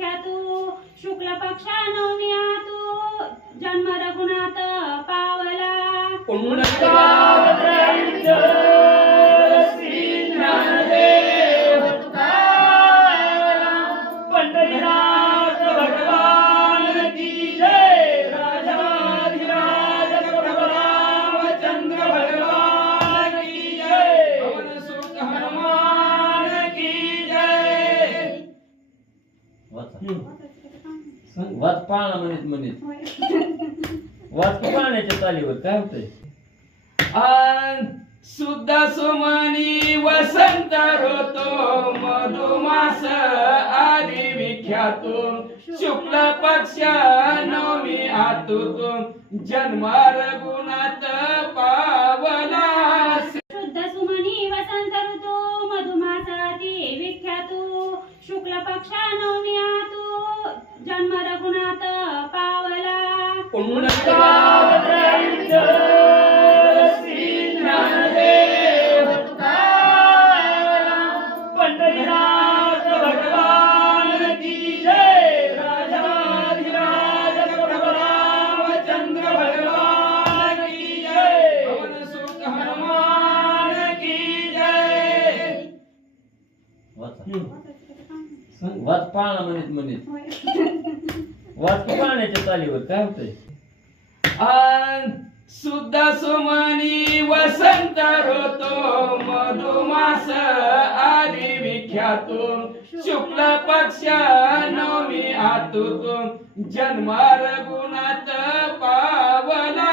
विख्यातु शुक्ल पक्षा नवमी आतु जन्म रघुनाथ पावला श्री ज्ञानदेव तुकाराम पंढरीनाथ भगवान की जय राजाधिराज प्रभु रामचंद्र भगवान की जय पवन सुत हनुमान की जय वाच पाळणा म्हणत वाच पाळण्याच्या चालीवर काय होतंय शुद्ध सुमनी वसंत ऋतू मधुमास आदि विख्यातु शुक्ल पक्ष नवमी आतु जन्म रघुनाथ पावला शुद्ध सुमनी वसंत ऋतू मधुमासाती विख्यातु शुक्ल पक्षा नवमी आतु जन्म रघुनाथ पावला श्री ज्ञानदेव तुकाराम पंढरीनाथ भगवान की जय राजाधिराज प्रभु रामचंद्र भगवान की जय पवन सुत हनुमान की जय वाच पाळणा म्हणत वाच पाळण्याच्या चालीवर काय होतंय शुद्ध सुमनी वसंत ऋतू मधुमास आदि विख्यातु शुक्ल पक्ष नवमी आतु जन्म रघुनाथ पावला